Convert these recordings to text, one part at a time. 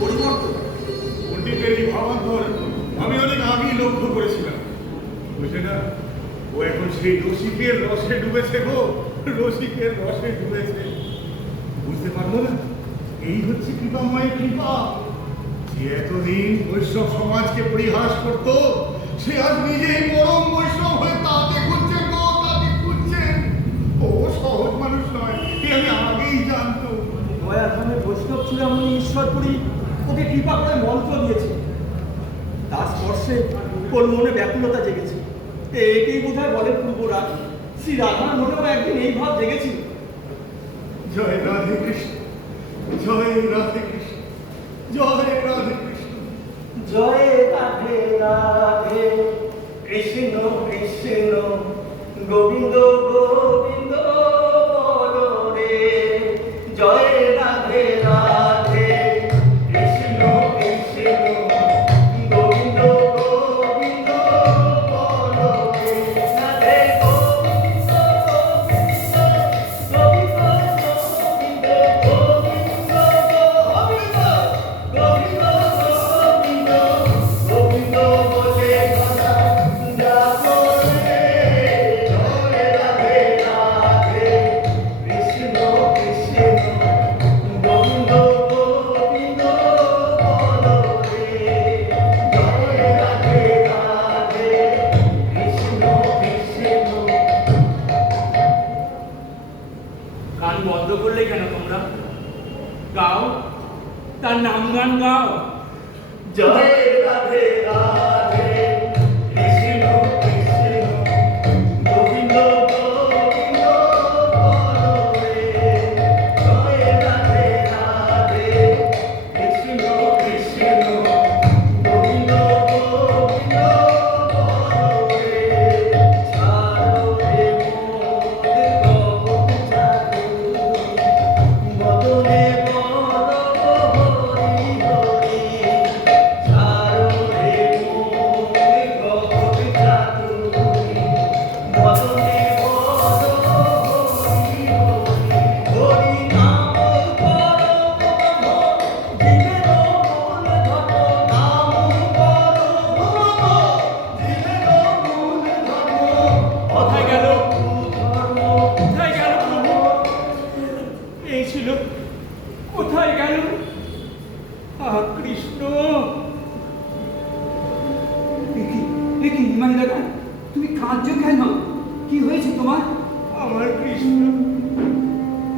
পরিবর্তন। পণ্ডিতের এই ভাবান্তর আমি অনেক আগেই লক্ষ্য করেছিলাম। বুঝলে না ও এখন সেই রসিকের রসে ডুবেছে গো, রসিকের রসে ডুবেছে। বুঝতে পারল না? এই হচ্ছে কৃপাময় কৃপা। যে এতদিন বৈষ্ণব সমাজকে পরিহাস করত, সে আজ নিজেই পরম বৈষ্ণব হয়ে তাকে খুঁজছেন গো তাকে খুঁজছেন ও সহজ মানুষ নয় এ আমি আগেই জানতো দয়া ধামে বৈষ্ণব চূড়ামণি ঈশ্বরপুরী ওকে কৃপা করে মন্ত্র দিয়েছে। তার স্পর্শে ওর মনে ব্যাকুলতা জেগেছে। একেই বোধহয় বলে পূর্বরাজ শ্রী রাধার মনেও একদিন এই ভাব জেগেছিল। জয় রাধে কৃষ্ণ জয় রাধে কৃষ্ণ জয় রাধে কৃষ্ণ। জয় রাধে রাধে কৃষ্ণ কৃষ্ণ। গাও তার নাম গান গাও। জয় রাধে রাধে। দেখি দেখি ইমানি দাদা তুমি কাঁদছো কেন? কি হয়েছে তোমার? আমার কৃষ্ণ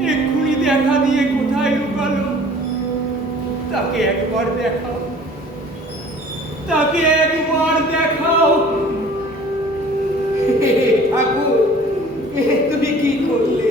এক্ষুনি দেখা দিয়ে কোথায় লুকালো? তাকে একবার দেখাও। তাকে একবার দেখাও। ঠাকুর তুমি কি করলে?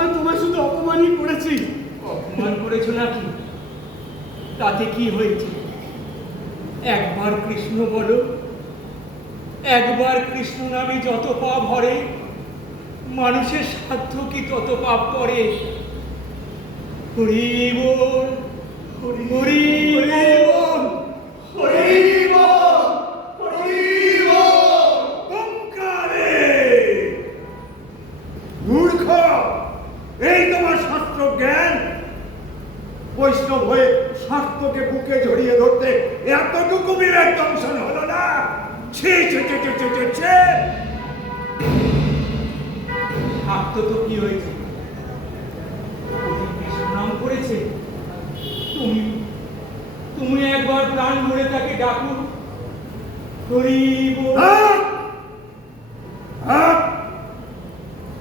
যে সবসময় তোমার শুধু অপমানই করেছি। অপমান করেছ নাকি? তাতে কি হয়েছে? একবার কৃষ্ণ বলো, একবার কৃষ্ণ নামে যত পাপ ভরে মানুষের সাধ্য কি তত পাপ করে? হরি বল, হরি হরি বল, হরি বল হরি বল ওঙ্কারে তোকে বুকে জড়িয়ে ধরতে এতটুকু বিবেক দংশন হলো না?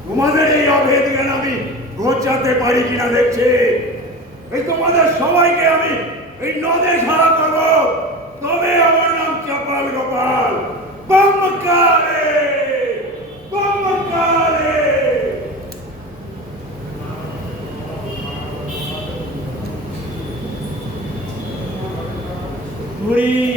তোমাদের এই অভেদ জ্ঞান আমি গোচাতে পারি কিনা দেখছি। এই তোমাদের সবাইকে আমি এই নদে সারা করব তবে আমার নাম চাপাল গোপাল বম্বকারে বম্বকারে Breathe.